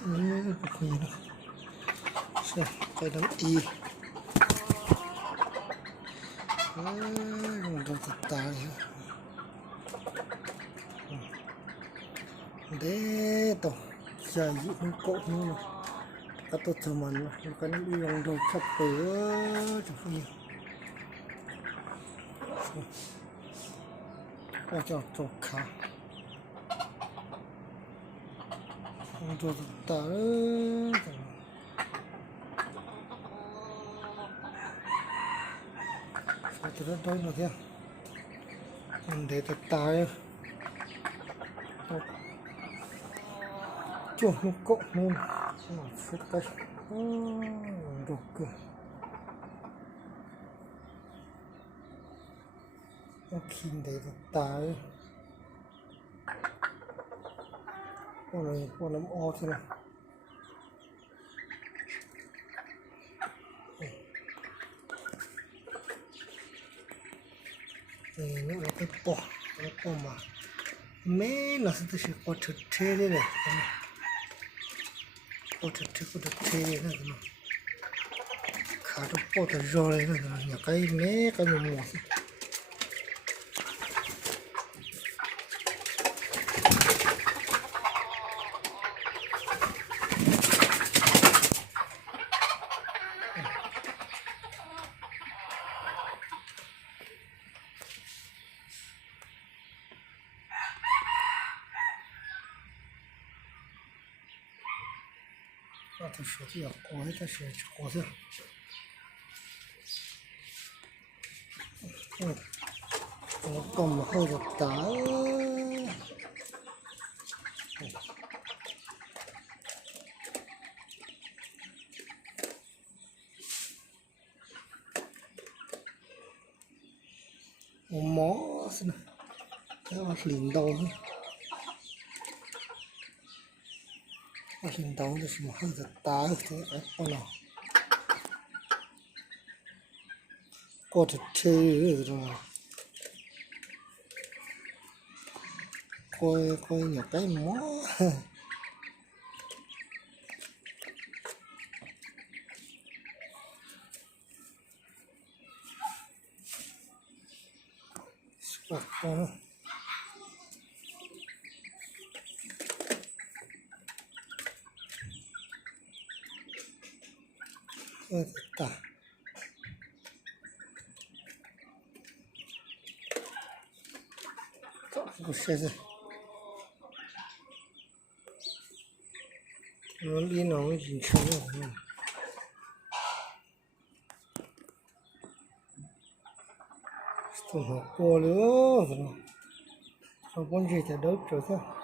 不可以了，是再等一，用这个打一下，得到下一能够呢，它都怎么了？你看你用这差不多就可以，我叫做卡。用这个打，这个都那天，这个打呀，就能够呢，是的，这个，我看这个打呀，我能熬去了。nó là cái bỏ mà mẹ nó sẽ chỉ có thực thế đấy này có thực thế đấy này mà khá được bỏ thật rồi đấy này nhà cái mẹ cái mồm他手机要关，他是好像，我干嘛后头打？我毛是呢，这我领导呢，我领导的什么后头打的，哎，不能，过头车这种。coi nhiều cái mó con tả một xe rồi nó đi nó gì sao rồi tụi họ qua nữa không có gì thì đớp rồi sao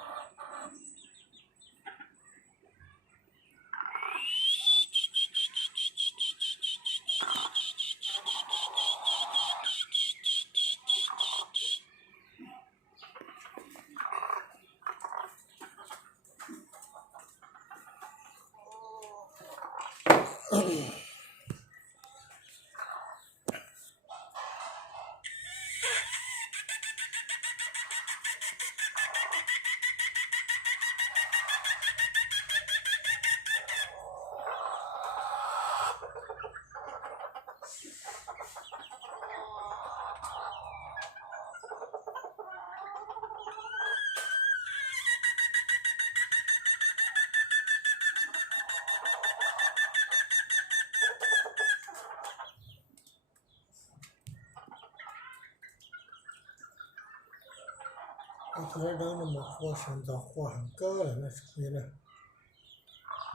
cái đó là một khoa sản dọc khoa hàng cơ là nó sẽ như này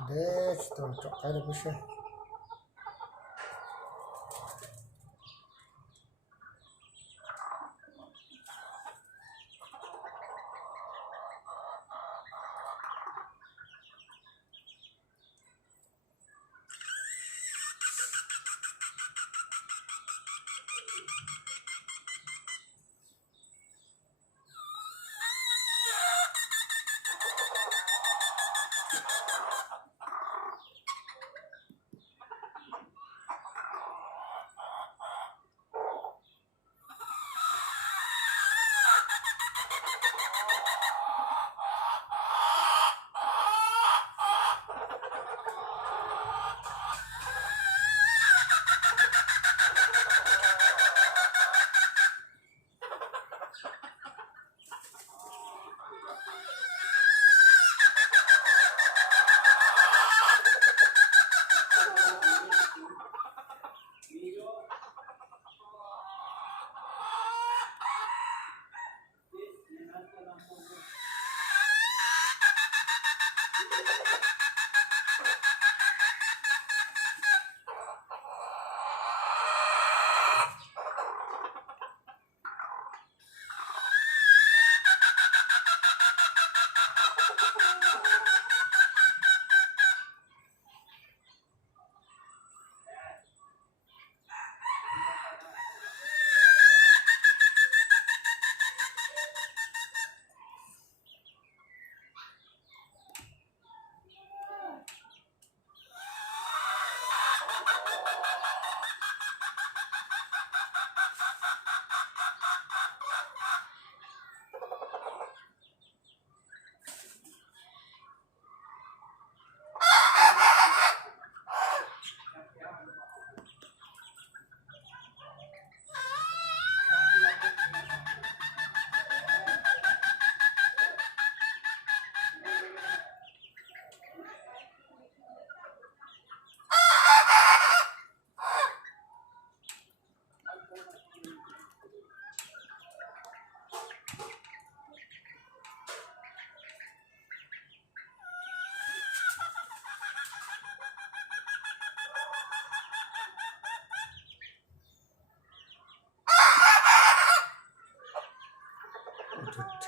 để tôi chọn cái được cái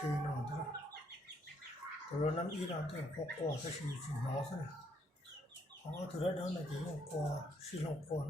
thế nào đó rồi năm ít nào thì có qua cái gì nó thế này họ từ đó đó là chỉ có qua xí học qua